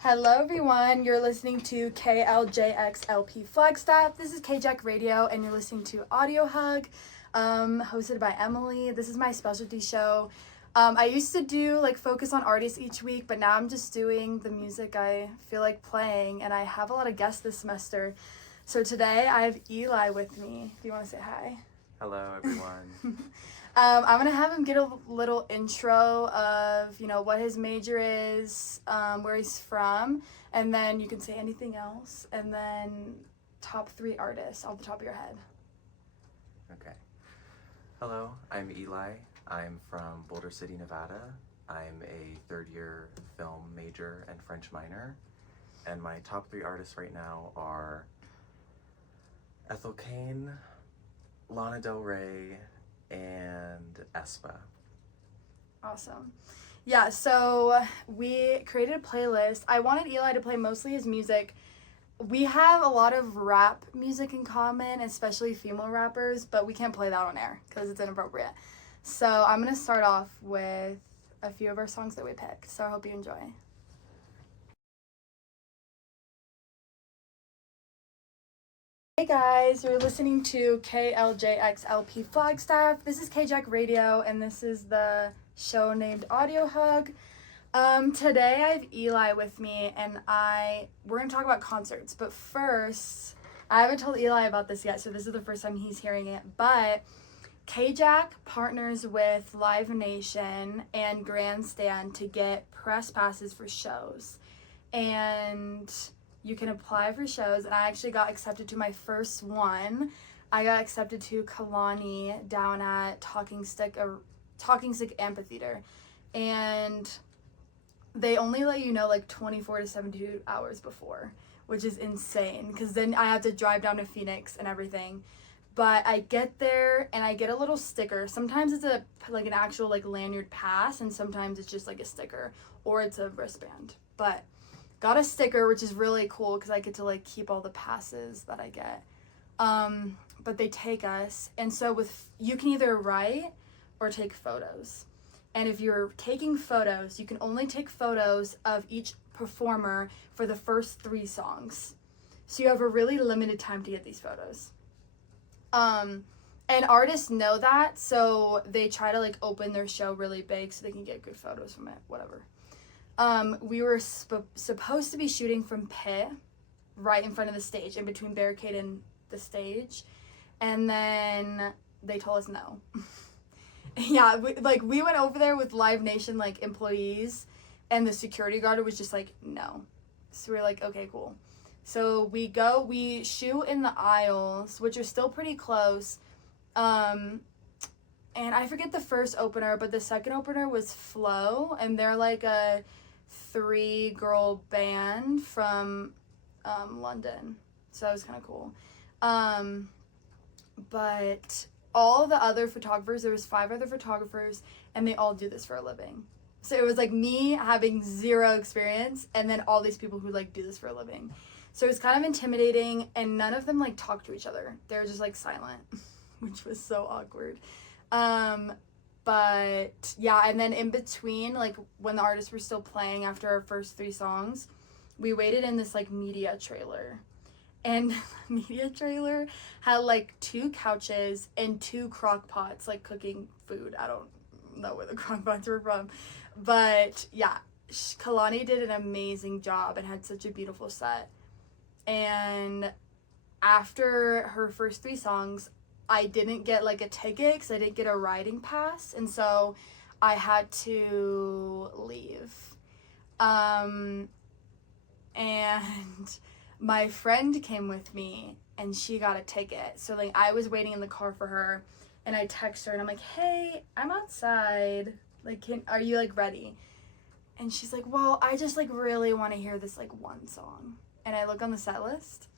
Hello everyone, you're listening to KLJXLP Flagstaff. This is KJack Radio and you're listening to Audio Hug, hosted by Emily. This is my specialty show. I used to do focus on artists each week, but now I'm just doing the music I feel like playing, and I have a lot of guests this semester. So today I have Eli with me. Do you want to say hi? Hello everyone. I'm gonna have him get a little intro of, what his major is, where he's from, and then you can say anything else, and then top 3 artists off the top of your head. Okay. Hello, I'm Eli. I'm from Boulder City, Nevada. I'm a third-year film major and French minor, and my top 3 artists right now are Ethel Cain, Lana Del Rey, and Espa. Awesome. Yeah, so we created a playlist. I wanted Eli to play mostly his music. We have a lot of rap music in common, especially female rappers, but we can't play that on air because it's inappropriate. So I'm going to start off with a few of our songs that we picked, so I hope you enjoy. Hey guys, you're listening to KLJXLP Flagstaff. This is KJack Radio, and this is the show named Audio Hug. Today I have Eli with me, and we're going to talk about concerts. But first, I haven't told Eli about this yet, so this is the first time he's hearing it. But KJack partners with Live Nation and Grandstand to get press passes for shows. And you can apply for shows, and I actually got accepted to my first one. I got accepted to Kalani down at Talking Stick Amphitheater, and they only let you know 24 to 72 hours before, which is insane because then I have to drive down to Phoenix and everything. But I get there and I get a little sticker. Sometimes it's an actual lanyard pass, and sometimes it's just a sticker or it's a wristband. But got a sticker, which is really cool because I get to keep all the passes that I get. But they take us, and so you can either write or take photos. And if you're taking photos, you can only take photos of each performer for the first 3 songs. So you have a really limited time to get these photos. And artists know that, so they try to open their show really big so they can get good photos from it, whatever. We were supposed to be shooting from pit, right in front of the stage, in between barricade and the stage, and then they told us no. Yeah, we went over there with Live Nation employees, and the security guard was just no. So we were okay, cool. So we shoot in the aisles, which are still pretty close. And I forget the first opener, but the second opener was Flow, and they're a 3-girl band from London. So that was kind of cool. But all the other photographers, there was 5 other photographers, and they all do this for a living. So it was me having 0 experience, and then all these people who do this for a living. So it was kind of intimidating, and none of them talk to each other. They were just silent, which was so awkward. But yeah, and then in between, when the artists were still playing after our first 3 songs, we waited in this media trailer. And the media trailer had 2 couches and 2 crock pots cooking food. I don't know where the crock pots were from. But yeah, Kalani did an amazing job and had such a beautiful set. And after her first 3 songs, I didn't get a ticket because I didn't get a riding pass, and so I had to leave. And my friend came with me, and she got a ticket. So I was waiting in the car for her, and I text her, and I'm hey, I'm outside. Are you ready? And she's well, I just really want to hear this one song. And I look on the set list.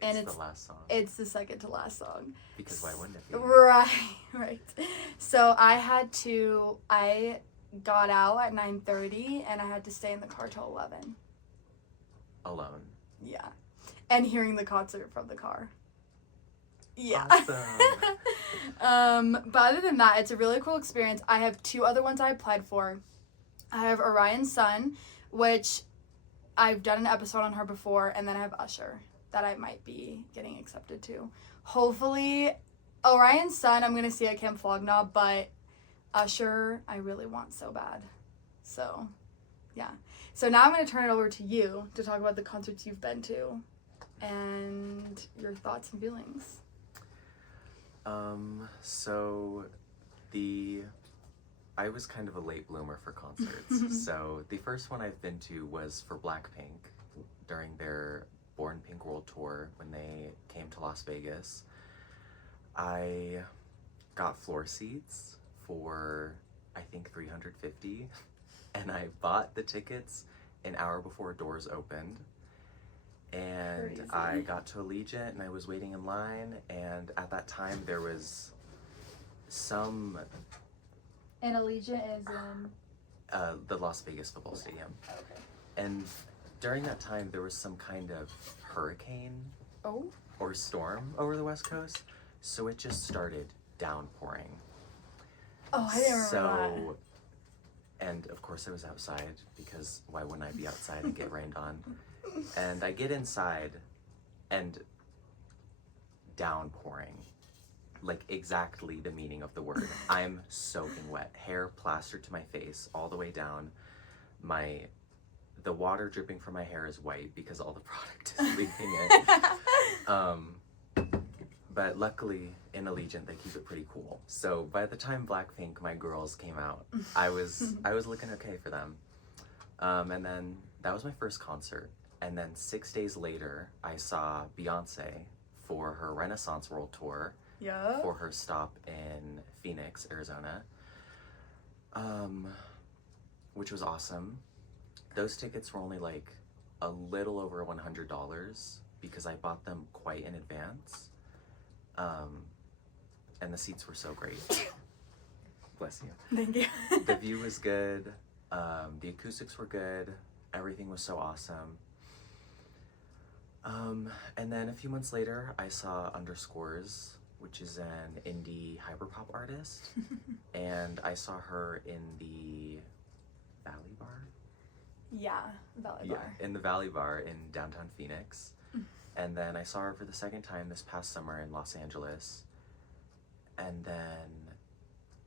And it's the last song. It's the second to last song. Because why wouldn't it be? Right. So I got out at 9:30, and I had to stay in the car till 11. Alone. Yeah. And hearing the concert from the car. Yeah. Awesome. But other than that, it's a really cool experience. I have 2 other ones I applied for. I have Orion's Sun, which I've done an episode on her before, and then I have Usher that I might be getting accepted to. Hopefully, Orion's Son I'm gonna see at Camp Flog Gnaw, but Usher I really want so bad. So, yeah. So now I'm gonna turn it over to you to talk about the concerts you've been to and your thoughts and feelings. So I was kind of a late bloomer for concerts. So the first one I've been to was for Blackpink during their Born Pink World Tour when they came to Las Vegas. I got floor seats for I think $350, and I bought the tickets an hour before doors opened. And Crazy. I got to Allegiant and I was waiting in line, and at that time there was some And Allegiant is in the Las Vegas football stadium. okay. And during that time there was some kind of hurricane Oh. or storm over the West Coast, so it just started downpouring. Oh, I didn't remember And of course I was outside, because why wouldn't I be outside and get rained on? And I get inside and downpouring, like exactly the meaning of the word. I'm soaking wet, hair plastered to my face all the way down. The water dripping from my hair is white because all the product is leaving it. But luckily in Allegiant they keep it pretty cool. So by the time Blackpink, my girls, came out, I was looking okay for them. And then that was my first concert. And then 6 days later, I saw Beyonce for her Renaissance World Tour. Yeah. For her stop in Phoenix, Arizona, which was awesome. Those tickets were only like a little over $100 because I bought them quite in advance. And the seats were so great. Bless you. Thank you. The view was good. The acoustics were good. Everything was so awesome. And then a few months later, I saw Underscores, which is an indie hyperpop artist. And I saw her in the Valley Bar. Yeah, Valley Bar. Yeah, in the Valley Bar in downtown Phoenix. And then I saw her for the second time this past summer in Los Angeles. And then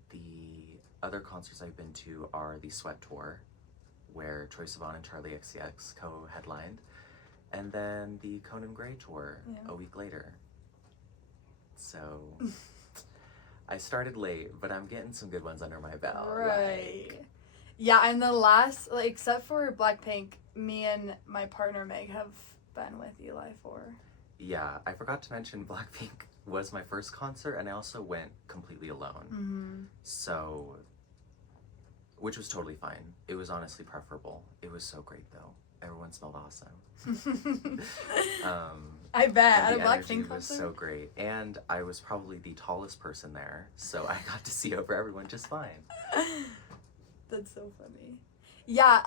the other concerts I've been to are the Sweat Tour, where Troye Sivan and Charlie XCX co-headlined. And then the Conan Gray Tour a week later. So I started late, but I'm getting some good ones under my belt. Right. Yeah, and the last, like, except for Blackpink, me and my partner Meg have been with Eli for. Yeah, I forgot to mention Blackpink was my first concert, and I also went completely alone. Mm-hmm. So, which was totally fine. It was honestly preferable. It was so great though. Everyone smelled awesome. I bet. At a the energy Blackpink was concert. so great, and I was probably the tallest person there, so I got to see over everyone just fine. That's so funny. Yeah,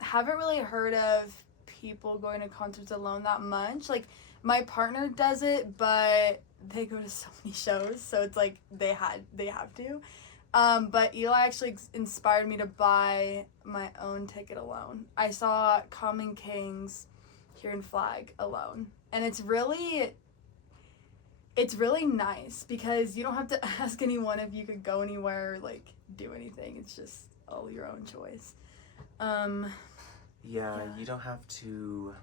haven't really heard of people going to concerts alone that much. Like, my partner does it, but they go to so many shows, so it's like they have to. But Eli actually inspired me to buy my own ticket alone. I saw Common Kings here in Flag alone, and it's really nice because you don't have to ask anyone if you could go anywhere or like do anything. It's just all your own choice. Yeah, you don't have to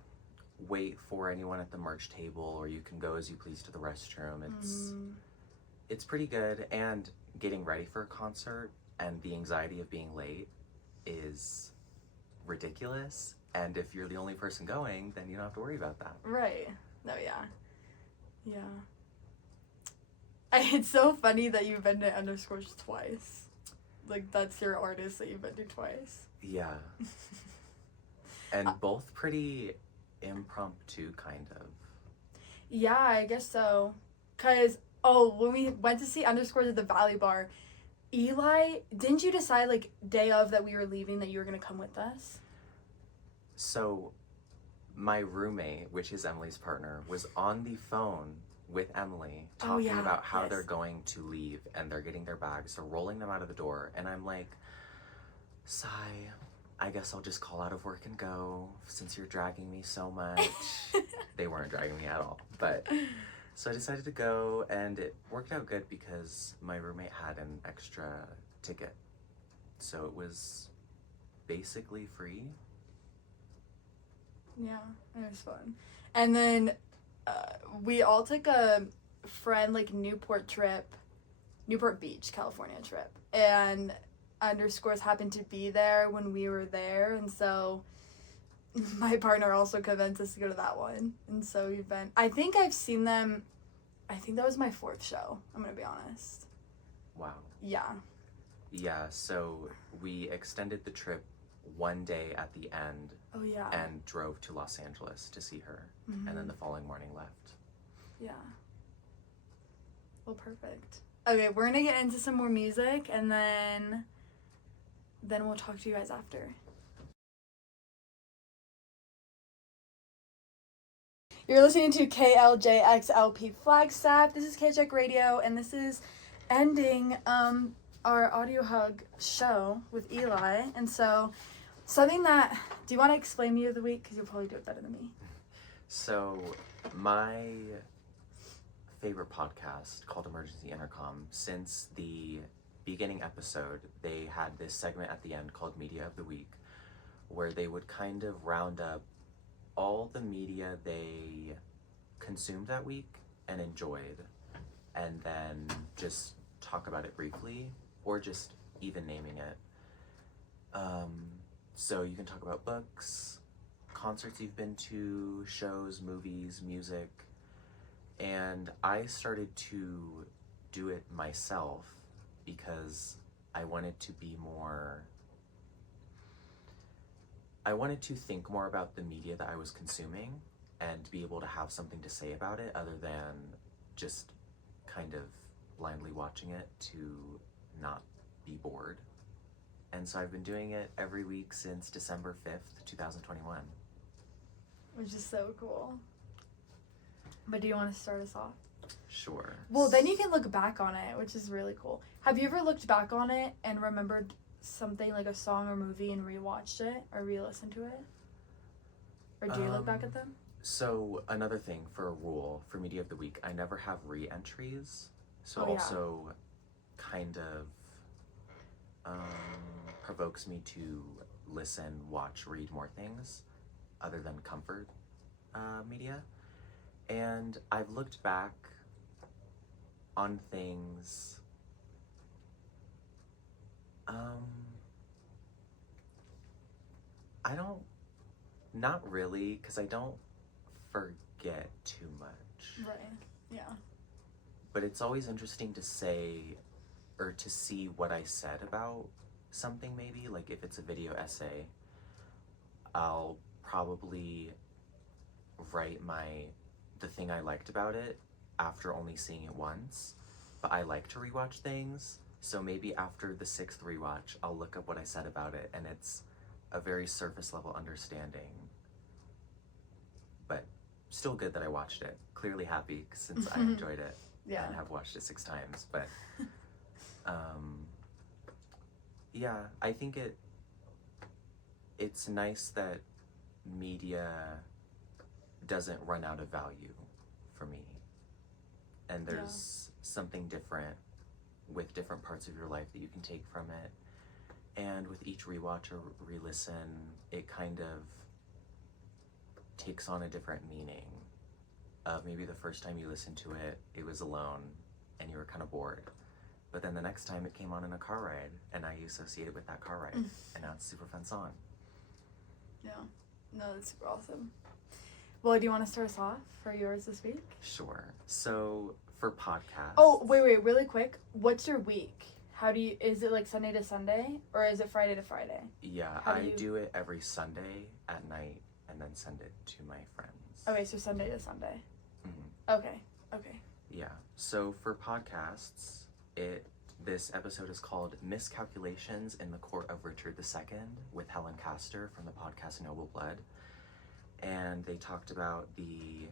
wait for anyone at the merch table, or you can go as you please to the restroom. It's pretty good, and getting ready for a concert and the anxiety of being late is ridiculous. And if you're the only person going, then you don't have to worry about that. Right. No, yeah. It's so funny that you've been to Underscores twice. Like, that's your artist that you've been to twice. Yeah. And both pretty impromptu, kind of. Yeah, I guess so. Because, when we went to see Underscores at the Valley Bar, Eli, didn't you decide, like, day of that we were leaving that you were going to come with us? So, my roommate, which is Emily's partner, was on the phone with Emily talking about how they're going to leave, and they're getting their bags, they're rolling them out of the door, and I'm like, Sai, I guess I'll just call out of work and go since you're dragging me so much. They weren't dragging me at all, but so I decided to go, and it worked out good because my roommate had an extra ticket, so it was basically free. Yeah, it was fun. And then we all took a friend like Newport Beach, California trip, and underscores happened to be there when we were there, and so my partner also convinced us to go to that one, and so we've been. I think I've seen them. I think that was my 4th show. I'm gonna be honest. Wow. Yeah. Yeah, so we extended the trip one day at the end. Oh yeah. And drove to Los Angeles to see her, and then the following morning left. Yeah. Well, perfect. Okay, we're gonna get into some more music, and then we'll talk to you guys after. You're listening to KLJXLP Flagstaff. This is KJX Radio, and this is ending our Audio Hug show with Eli. And so, something that, do you want to explain me of the week? Because you'll probably do it better than me. So, my favorite podcast called Emergency Intercom, since the beginning episode, they had this segment at the end called Media of the Week, where they would kind of round up all the media they consumed that week and enjoyed, and then just talk about it briefly, or just even naming it. So you can talk about books, concerts you've been to, shows, movies, music, and I started to do it myself because I wanted to think more about the media that I was consuming and be able to have something to say about it other than just kind of blindly watching it to not be bored. And so I've been doing it every week since December 5th, 2021. Which is so cool. But do you want to start us off? Sure. Well, then you can look back on it, which is really cool. Have you ever looked back on it and remembered something like a song or movie and rewatched it or re-listened to it? Or do you look back at them? So another thing for a rule for Media of the Week, I never have re-entries. So Oh, yeah. also kind of provokes me to listen, watch, read more things other than comfort media. And I've looked back on things not really, because I don't forget too much. Right, yeah. But it's always interesting to say or to see what I said about something, maybe. Like if it's a video essay, I'll probably write the thing I liked about it after only seeing it once. But I like to rewatch things, so maybe after the 6th rewatch, I'll look up what I said about it, and it's a very surface level understanding. But still good that I watched it. Clearly happy since I enjoyed it and have watched it 6 times. But yeah, I think it's nice that media doesn't run out of value for me. And there's something different with different parts of your life that you can take from it. And with each rewatch or re-listen, it kind of takes on a different meaning. Maybe the first time you listened to it, it was alone and you were kind of bored. But then the next time it came on in a car ride, and now you associate it with that car ride, and now it's a super fun song. Yeah, no, that's super awesome. Well, do you want to start us off for yours this week? Sure. So for podcasts. Oh, wait, really quick. What's your week? Is it like Sunday to Sunday, or is it Friday to Friday? Yeah, I do it every Sunday at night and then send it to my friends. Okay, so Sunday to Sunday. Mm-hmm. Okay. Yeah, so for podcasts, this episode is called Miscalculations in the Court of Richard II with Helen Castor from the podcast Noble Blood. And they talked about the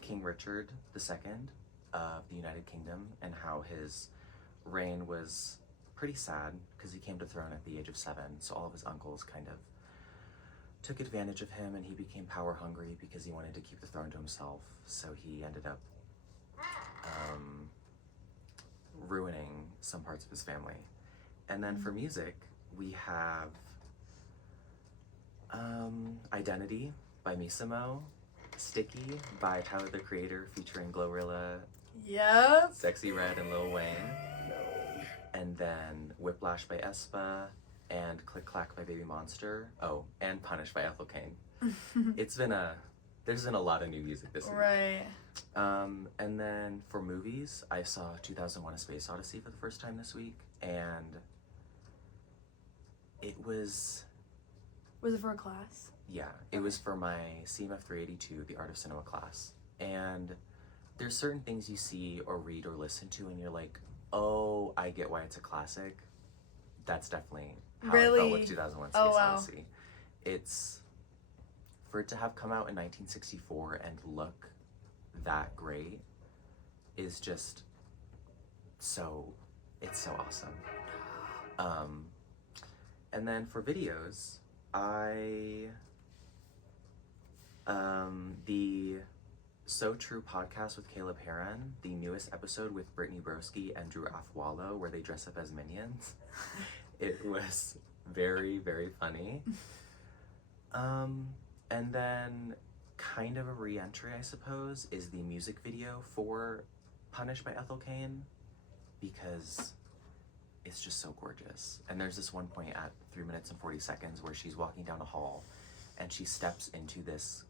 King Richard II of the United Kingdom and how his reign was pretty sad because he came to throne at the age of 7, so all of his uncles kind of took advantage of him, and he became power hungry because he wanted to keep the throne to himself. So he ended up ruining some parts of his family. And then for music, we have Identity by Misimo, Sticky by Tyler the Creator featuring Glorilla, Yep. Sexy Red, and Lil Wayne. And then Whiplash by Aespa, and Click Clack by Baby Monster. Oh, and Punish by Ethel Cain. There's been a lot of new music this week. Right. And then for movies, I saw 2001: A Space Odyssey for the first time this week, and it was... Was it for a class? Yeah, it was for my CMF 382, the Art of Cinema class. And there's certain things you see or read or listen to, and you're like, oh, I get why it's a classic. That's definitely how I felt with 2001: Space Odyssey. It's... For it to have come out in 1964 and look that great is just so... It's so awesome. And then for videos, the So True podcast with Caleb Heron, the newest episode with Brittany Broski and Drew Afualo, where they dress up as minions. It was very, very funny. And then kind of a re-entry, I suppose, is the music video for Punish by Ethel Cain, because it's just so gorgeous. And there's this one point at 3 minutes and 40 seconds where she's walking down a hall and she steps into this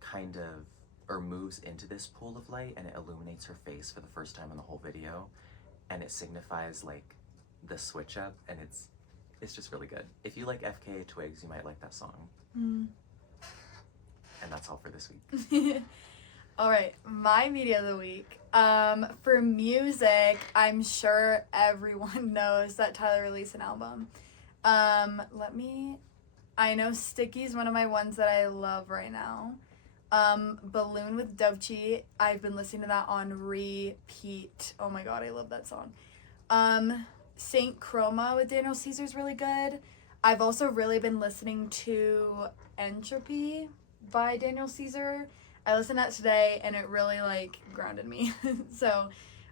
kind of, or moves into this pool of light, and it illuminates her face for the first time in the whole video, and it signifies like the switch up, and it's just really good. If you like FKA Twigs, you might like that song. And that's all for this week. All right, my media of the week. For music, I'm sure everyone knows that Tyler released an album. I know Sticky's one of my ones that I love right now. Balloon with Doechii, I've been listening to that on repeat. Oh my god, I love that song. Saint Chroma with Daniel Caesar's really good. I've also really been listening to Entropy by Daniel Caesar. I listened to that today and it really like grounded me. So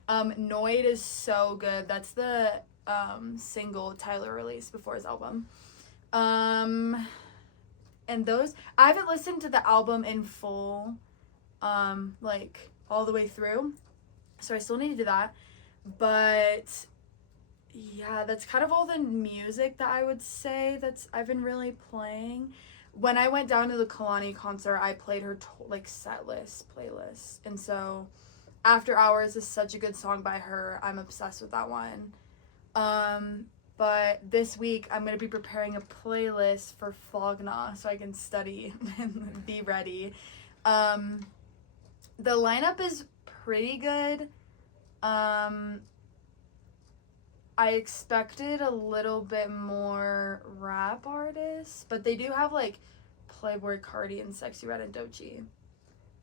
Noid is so good. That's the single Tyler released before his album. And those, I haven't listened to the album in full, like all the way through, so I still need to do that. But yeah, that's kind of all the music that I would say I've been really playing. When I went down to the Kalani concert, I played her set list playlist, and so After Hours is such a good song by her. I'm obsessed with that one. But this week I'm going to be preparing a playlist for Flogna so I can study and be ready. The lineup is pretty good. I expected a little bit more rap artists, but they do have like Playboy Cardi and Sexy Red and Doechii.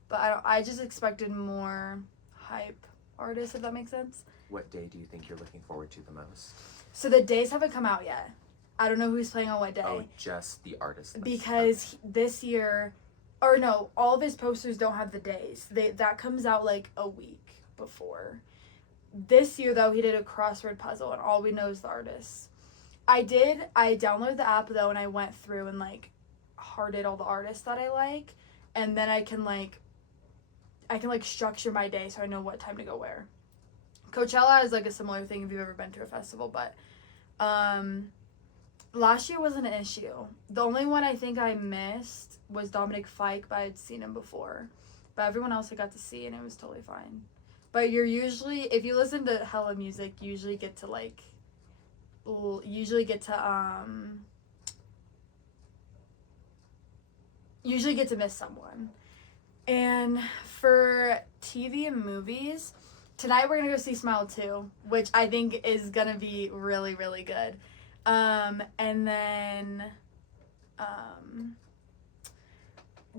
But I just expected more hype artists, if that makes sense. What day do you think you're looking forward to the most? So the days haven't come out yet. I don't know who's playing on what day. Oh, just the artist list. Because this year, or no, all of his posters don't have the days. That comes out like a week before. This year, though, he did a crossword puzzle, and all we know is the artists. I downloaded the app, though, and I went through and, like, hearted all the artists that I like, and then I can structure my day so I know what time to go where. Coachella is, like, a similar thing if you've ever been to a festival, but, last year wasn't an issue. The only one I think I missed was Dominic Fike, but I'd seen him before. But everyone else I got to see, and it was totally fine. But you're usually, if you listen to hella music, you usually get to miss someone. And for TV and movies, tonight we're gonna go see Smile 2, which I think is gonna be really, really good. And then,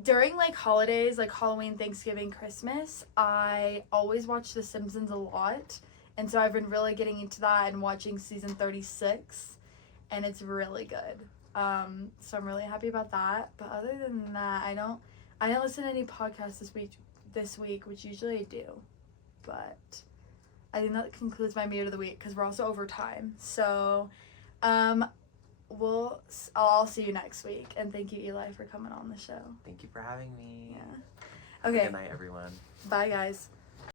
during, like, holidays, like Halloween, Thanksgiving, Christmas, I always watch The Simpsons a lot. And so I've been really getting into that and watching season 36, and it's really good. So I'm really happy about that. But other than that, I didn't listen to any podcasts this week, which usually I do. But I think that concludes my meet of the week because we're also over time. So I'll see you next week, and thank you, Eli, for coming on the show. Thank you for having me. Yeah. Okay. Good night, everyone. Bye, guys.